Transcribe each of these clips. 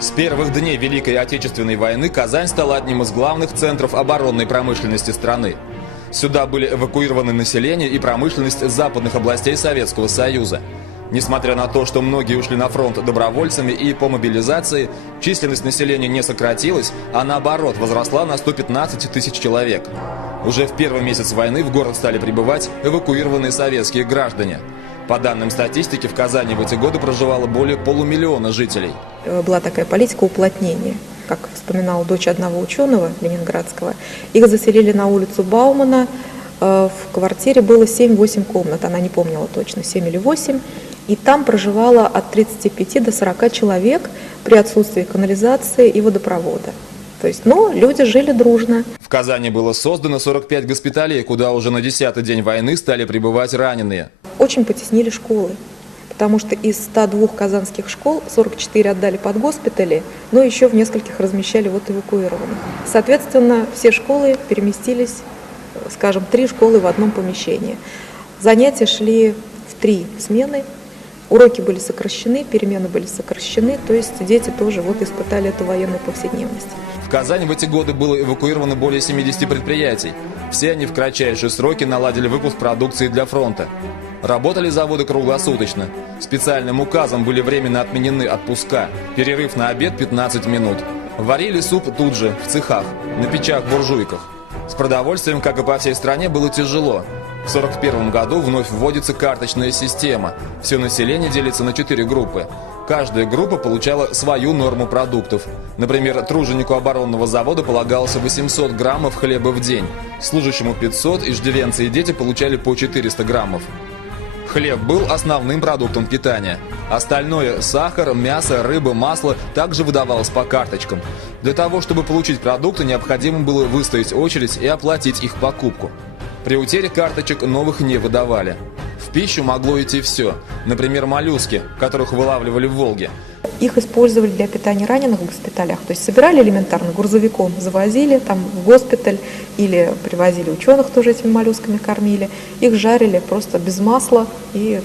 С первых дней Великой Отечественной войны Казань стала одним из главных центров оборонной промышленности страны. Сюда были эвакуированы население и промышленность западных областей Советского Союза. Несмотря на то, что многие ушли на фронт добровольцами и по мобилизации, численность населения не сократилась, а наоборот возросла на 115 тысяч человек. Уже в первый месяц войны в город стали прибывать эвакуированные советские граждане. По данным статистики, в Казани в эти годы проживало более полумиллиона жителей. Была такая политика уплотнения. Как вспоминала дочь одного ученого ленинградского, их заселили на улицу Баумана. В квартире было 7-8 комнат, она не помнила точно, 7 или 8. И там проживало от 35 до 40 человек при отсутствии канализации и водопровода. То есть, люди жили дружно. В Казани было создано 45 госпиталей, куда уже на 10-й день войны стали прибывать раненые. Очень потеснили школы, потому что из 102 казанских школ 44 отдали под госпитали, но еще в нескольких размещали эвакуированных. Соответственно, все школы переместились, 3 школы в одном помещении. Занятия шли в 3 смены. Уроки были сокращены, перемены были сокращены, то есть дети тоже испытали эту военную повседневность. В Казани в эти годы было эвакуировано более 70 предприятий. Все они в кратчайшие сроки наладили выпуск продукции для фронта. Работали заводы круглосуточно. Специальным указом были временно отменены отпуска, перерыв на обед 15 минут. Варили суп тут же, в цехах, на печах-буржуйках. С продовольствием, как и по всей стране, было тяжело. В 1941 году вновь вводится карточная система. Все население делится на 4 группы. Каждая группа получала свою норму продуктов. Например, труженику оборонного завода полагалось 800 граммов хлеба в день. Служащему 500, иждивенцы и дети получали по 400 граммов. Хлеб был основным продуктом питания. Остальное – сахар, мясо, рыба, масло – также выдавалось по карточкам. Для того, чтобы получить продукты, необходимо было выстоять очередь и оплатить их покупку. При утере карточек новых не выдавали. В пищу могло идти все. Например, моллюски, которых вылавливали в Волге. Их использовали для питания раненых в госпиталях. То есть собирали элементарно грузовиком, завозили в госпиталь или привозили ученых, тоже этими моллюсками кормили. Их жарили просто без масла и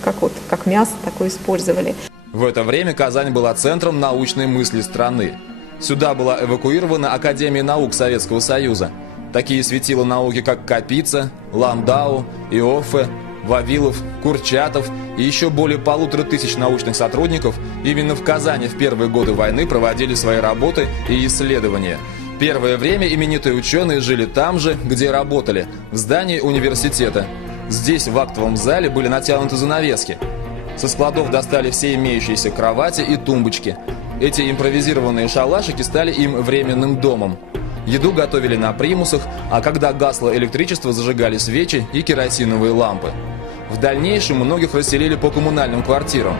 как мясо такое использовали. В это время Казань была центром научной мысли страны. Сюда была эвакуирована Академия наук Советского Союза. Такие светила науки, как Капица, Ландау, Иоффе, Вавилов, Курчатов и еще более 1500 научных сотрудников именно в Казани в первые годы войны проводили свои работы и исследования. Первое время именитые ученые жили там же, где работали, в здании университета. Здесь, в актовом зале, были натянуты занавески. Со складов достали все имеющиеся кровати и тумбочки. Эти импровизированные шалашики стали им временным домом. Еду готовили на примусах, а когда гасло электричество, зажигали свечи и керосиновые лампы. В дальнейшем многих расселили по коммунальным квартирам.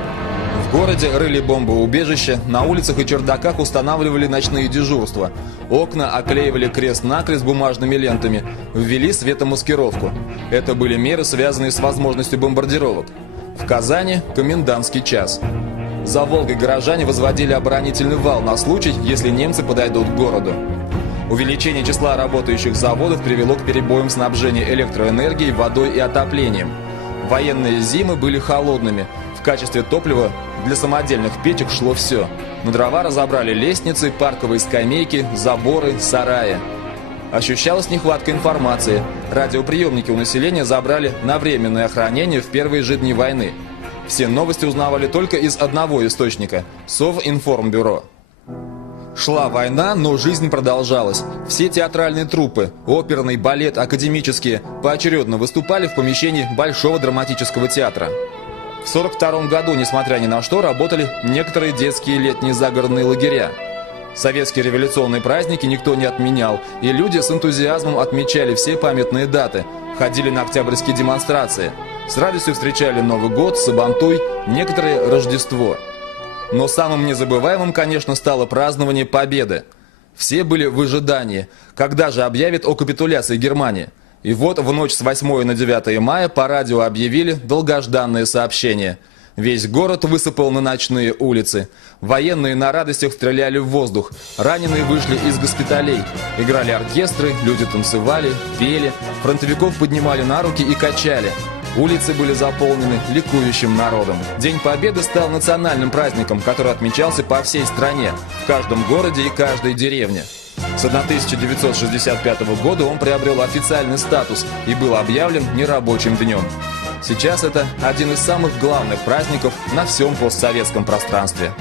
В городе рыли бомбоубежища, на улицах и чердаках устанавливали ночные дежурства. Окна оклеивали крест-накрест бумажными лентами, ввели светомаскировку. Это были меры, связанные с возможностью бомбардировок. В Казани – комендантский час. За Волгой горожане возводили оборонительный вал на случай, если немцы подойдут к городу. Увеличение числа работающих заводов привело к перебоям снабжения электроэнергией, водой и отоплением. Военные зимы были холодными. В качестве топлива для самодельных печек шло все. На дрова разобрали лестницы, парковые скамейки, заборы, сараи. Ощущалась нехватка информации. Радиоприемники у населения забрали на временное хранение в первые же дни войны. Все новости узнавали только из одного источника – Совинформбюро. Шла война, но жизнь продолжалась. Все театральные труппы, оперный, балет, академические, поочередно выступали в помещении Большого драматического театра. В 1942 году, несмотря ни на что, работали некоторые детские летние загородные лагеря. Советские революционные праздники никто не отменял, и люди с энтузиазмом отмечали все памятные даты, ходили на октябрьские демонстрации, с радостью встречали Новый год, Сабантуй, некоторые Рождество. Но самым незабываемым, конечно, стало празднование Победы. Все были в ожидании, когда же объявят о капитуляции Германии. И вот в ночь с 8 на 9 мая по радио объявили долгожданное сообщение. Весь город высыпал на ночные улицы. Военные на радостях стреляли в воздух. Раненые вышли из госпиталей. Играли оркестры, люди танцевали, пели. Фронтовиков поднимали на руки и качали. Улицы были заполнены ликующим народом. День Победы стал национальным праздником, который отмечался по всей стране, в каждом городе и каждой деревне. С 1965 года он приобрел официальный статус и был объявлен нерабочим днем. Сейчас это один из самых главных праздников на всем постсоветском пространстве.